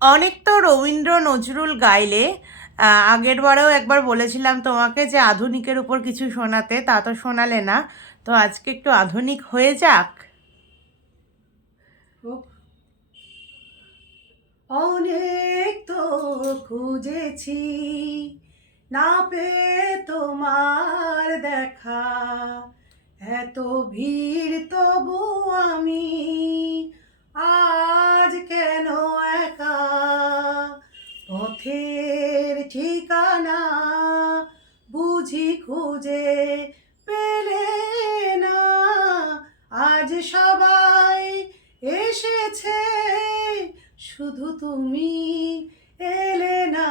অনেক তো রবীন্দ্র নজরুল গাইলে। আগের বারেও একবার বলেছিলাম তোমাকে যে আধুনিকের উপর কিছু শোনাতে, তা তো শোনালে না। তো আজকে একটু আধুনিক হয়ে যাক। অনেক তো খুঁজেছি, না পেয়ে তোমার দেখা, এত ভিড় তবু আমি আজ কেন একা, পথের ঠিকানা বুঝি খুঁজে পেলে না, আজ সবাই এসেছে, শুধু তুমি এলে না,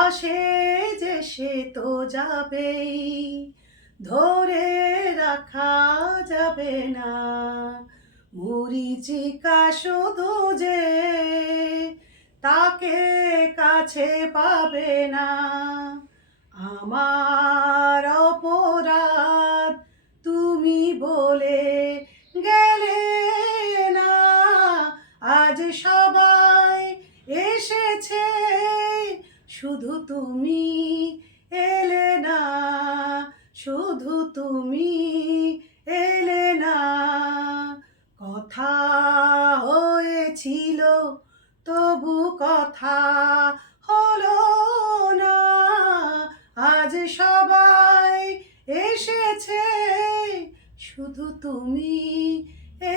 আসে যে সে তো যাবেই, ধরে রাখা যাবে না, মরিচিকা শুধু যে তাকে কাছে পাবে না, আমার অপরাধ তুমি বলে গেলে না, আজ সবাই এসেছে, শুধু তুমি এলে না, শুধু তুমি এলে না, কথা হয়েছিল তবু কথা হলো না, আজ সবাই এসেছে, শুধু তুমি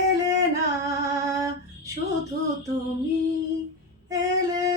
এলে না, শুধু তুমি এলে